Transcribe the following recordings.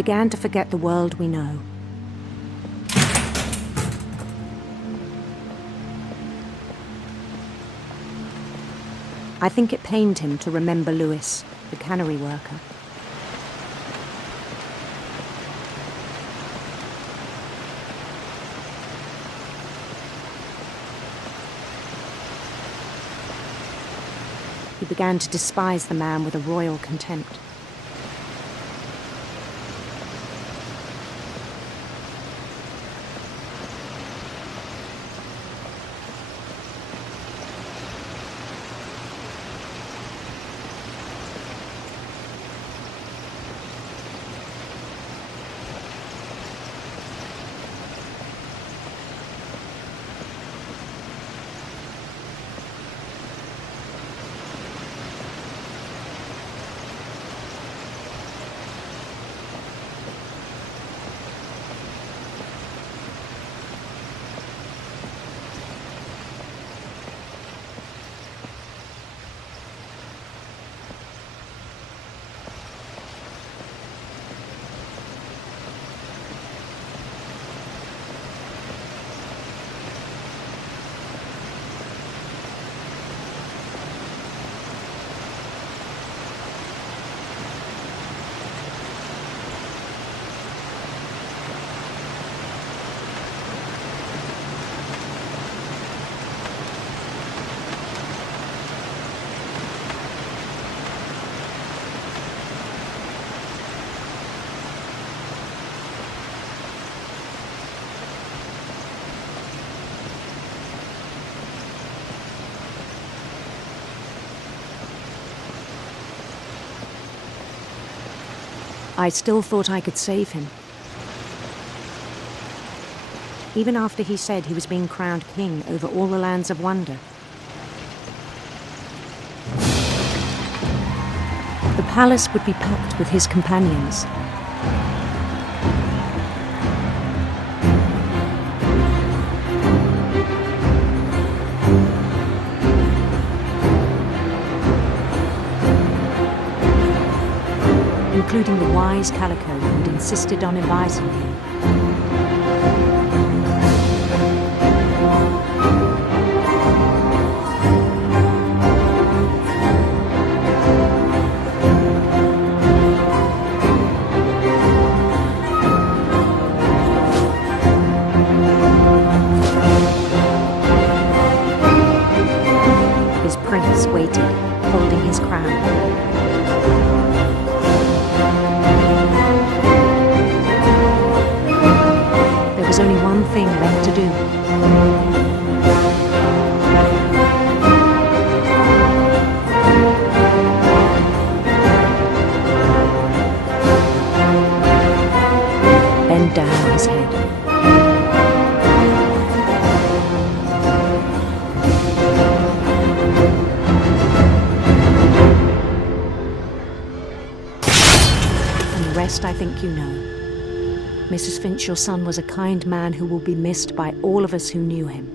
began to forget the world we know. I think it pained him to remember Lewis, the cannery worker. He began to despise the man with a royal contempt. I still thought I could save him. Even after he said he was being crowned king over all the lands of wonder. The palace would be packed with his companions. Including the wise Calico who'd insisted on advising him. His prince waited, holding his crown. There was only one thing left to do. Bend down his head. And the rest I think you know. Mrs. Finch, your son was a kind man who will be missed by all of us who knew him.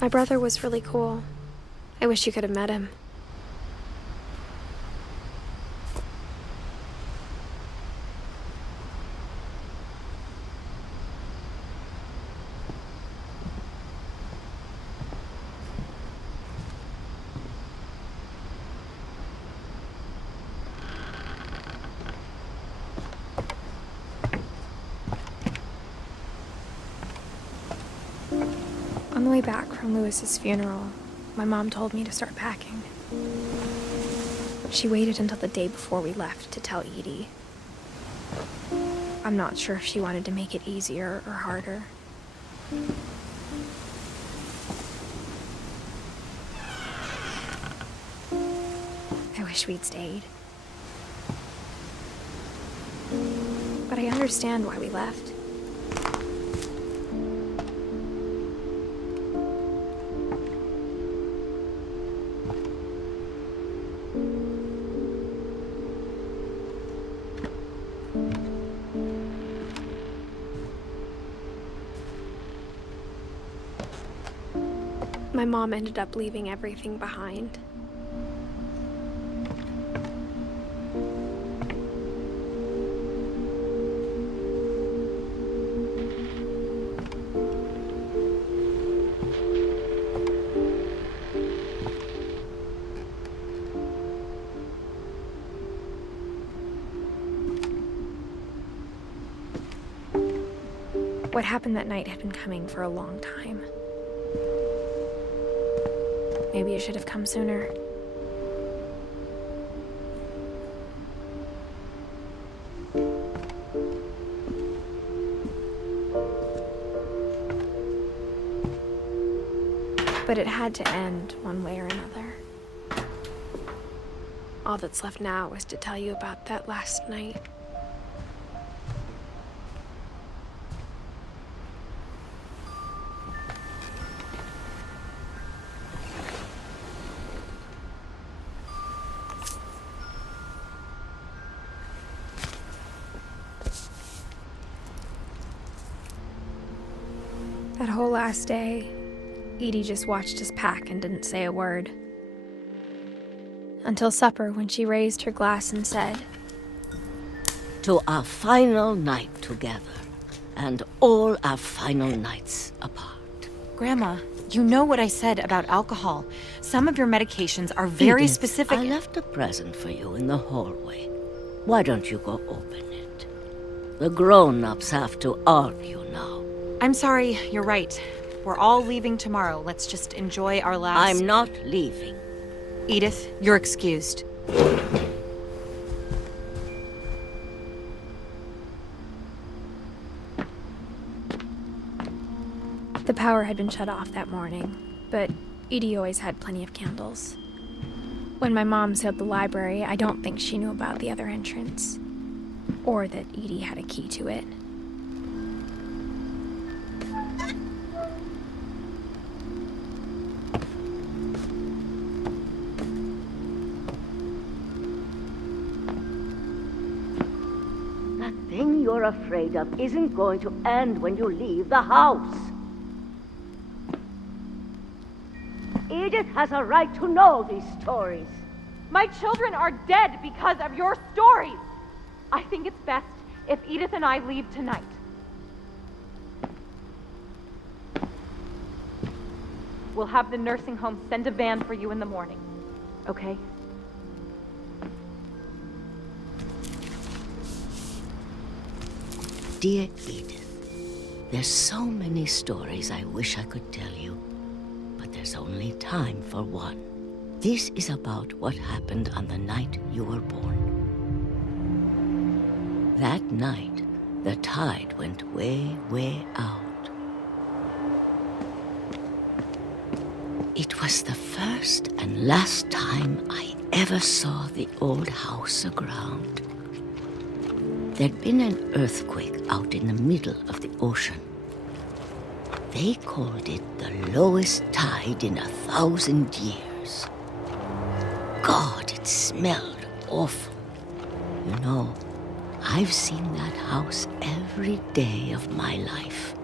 My brother was really cool. I wish you could have met him. On the way back from Lewis's funeral, my mom told me to start packing. She waited until the day before we left to tell Edie. I'm not sure if she wanted to make it easier or harder. I wish we'd stayed. But I understand why we left. My mom ended up leaving everything behind. What happened that night had been coming for a long time. Maybe it should have come sooner. But it had to end one way or another. All that's left now is to tell you about that last night. That whole last day, Edie just watched us pack and didn't say a word. Until supper, when she raised her glass and said, "To our final night together, and all our final nights apart." Grandma, you know what I said about alcohol. Some of your medications are very Edith, specific. I left a present for you in the hallway. Why don't you go open it? The grown-ups have to argue now. I'm sorry, you're right. We're all leaving tomorrow. Let's just enjoy our last... I'm not leaving. Edith, you're excused. the power had been shut off that morning, but Edie always had plenty of candles. When my mom sealed the library, I don't think she knew about the other entrance, or that Edie had a key to it. That thing you're afraid of isn't going to end when you leave the house. Edith has a right to know these stories. My children are dead because of your stories. I think it's best if Edith and I leave tonight. We'll have the nursing home send a van for you in the morning, okay? Dear Edith, there's so many stories I wish I could tell you, but there's only time for one. This is about what happened on the night you were born. That night, the tide went way, way out. It was the first and last time I ever saw the old house aground. There'd been an earthquake out in the middle of the ocean. They called it the lowest tide in 1,000 years. God, it smelled awful. You know, I've seen that house every day of my life.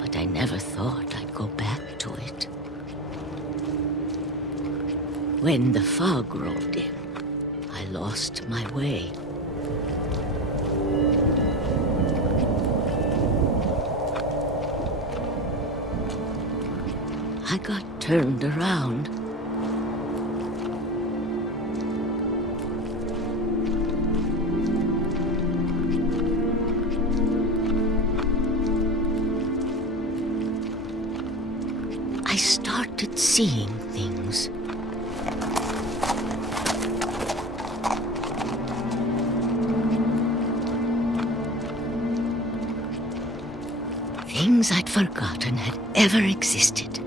But I never thought I'd go back to it. When the fog rolled in, I lost my way. I got turned around. I started seeing things. Things I'd forgotten had ever existed.